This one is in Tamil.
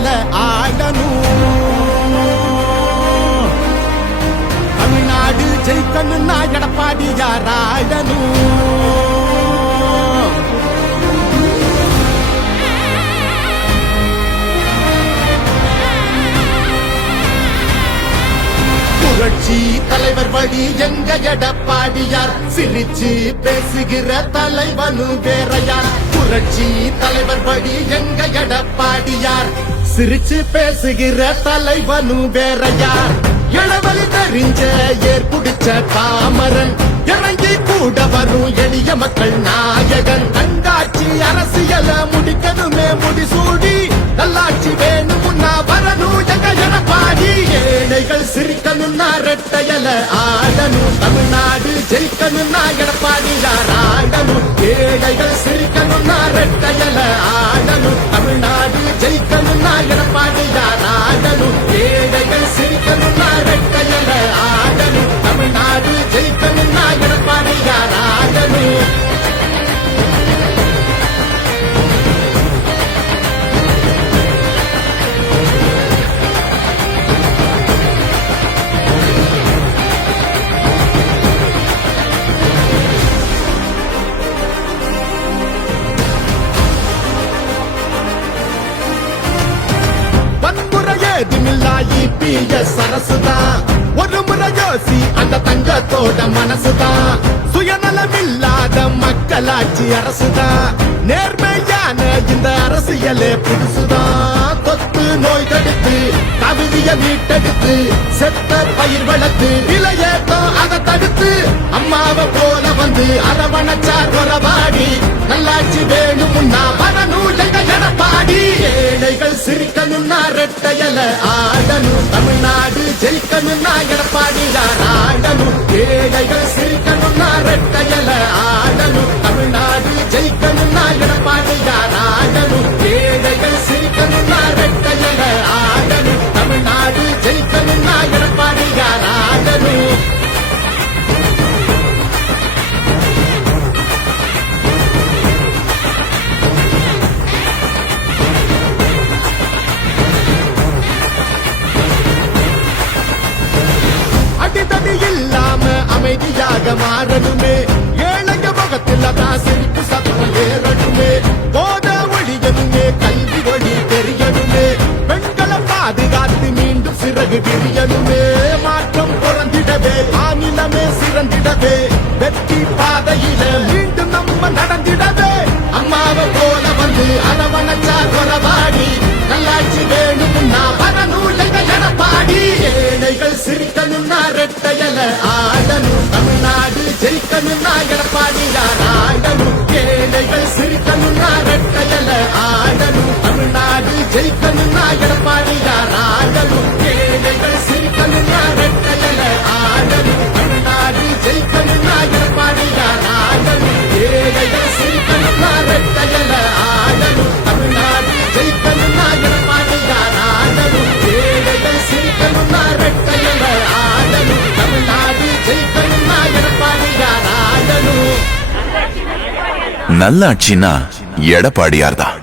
ரெட்டையல ஆடணும். தமிழ்நாடு ஜெயிக்கணும்னா எடப்பாடியார் ஆடணும். புரட்சி தலைவர் வழி எங்க எடப்பாடியார், சிரிச்சு பேசுகிற தலைவனு வேறையார். புரட்சி தலைவர் வழி எங்க எடப்பாடியார், சிரிச்சு பேசுகிற தலைவனு வேறையார். இளவலி தெரிஞ்ச ஏற்புடிச்ச பாமரன், இறங்கி கூட வரும் எளிய மக்கள் நாயகன். கண்டாட்சி அரசியல முடிக்கணுமே முடிசூடி, நல்லாட்சி வேணும்னா வரணும் எங்க எடப்பாடி. ஏழைகள் சிரிக்கணும்னா ரெட்டையல ஆடணும். தமிழ்நாடு ஜெயிக்கணும்னா எடப்பாடியார் ஆடணும். ஏழைகள் சிரிக்கணும்னா ரெட்டையல ஆடணும். தமிழ்நாடு ஜெயிக்கணும்னா எடப்பாடியார் ஆடணும். ஏழைகள் சிரிக்கணும்னா ரெட்டையல ஆடணும். தமிழ்நாடு ஜெயிக்கணும்னா எடப்பாடியார் ஆடணும். சரசுதான் ஒரு முறை யோசி, அந்த தங்கத்தோட மனசுதான். சுயநலமில்லாத மக்களாட்சி அரசுதான். நேர்மையான இந்த அரசியலே புதுசுதான். தொத்து நோய் தடுத்து கவிதைய மீட்டெடுத்து, செத்த பயிர் வளர்த்து விலையேற்றம் அதை தடுத்து, அம்மாவை போல வந்து அரவணைச்சார் கொரவாடி. நல்லாட்சி வேணும்னா வரணும் எங்க எடப்பாடி. ஏழைகள் சிரிக்கணும்னா ரெட்டையல ஆடணும். தமிழ்நாடு ஜெயிக்கணும்னா எடப்பாடியார் ஆடணும். ஏழைகள் சிரிக்கணும்னா ரெட்டையல ஆடணும். தமிழ்நாடு ஜெயிக்கணும்னா எடப்பாடியார் ஆடணும். ஏழைகள் சிரிக்கணும்னா ரெட்டையல ஆடணும். தமிழ்நாடு ஜெயிக்கணும்னா எடப்பாடியார் ஆடணும். அடிதடி இல்லாம அமைதியாக மாறணுமே, ஏழைங்க முகத்தில் தான் சிரிப்பு சத்தம் ஏறணுமே. போத ஒழியணுமே, கல்வி ஒளி தெரியணுமே, பெண்களை பாதுகாத்து மீண்டும் சிறகு விரியணுமே. மாற்றம் பிறந்திடவே, ஆங்கிலமே சிறந்திடவே, வெற்றி பாதையில மீண்டும் நம்ம நடந்திடவே. அம்மாவை போல வந்து அரவணைச்சா கொரவாடி. நல்லாட்சி வேணும்னா வரணும் எங்க எடப்பாடி. ஏழைகள் சிரிக்கணும்னா ரெட்டையல ஆடணும். தமிழ்நாடு ஜெயிக்கணும்னா எடப்பாடியார் ஆடணும். ஏழைகள் சிரிக்கணும்னா ரெட்டையல ஆடணும். தமிழ்நாடு ஜெயிக்கணும்னா எடப்பாடியார் ஆடணும். ஏழைகள் சிரிக்கணும்னா ரெட்டையல ஆடணும். தமிழ்நாடு ஜெயிக்கணும்னா எடப்பாடியார் ஆடணும். ஏழைகள் சிரிக்கணும்னா ரெட்டையல ஆடணும். தமிழ்நாடு ஜெயிக்கணும்னா எடப்பாடியார் ஆடணும். ஏழைகள் சிரிக்கணும்னா ரெட்டையல ஆடணும். தமிழ்நாடு ஜெயிக்கணும்னா எடப்பாடியார் ஆடணும். நல்லாட்சினா எடப்பாடியார் தான்.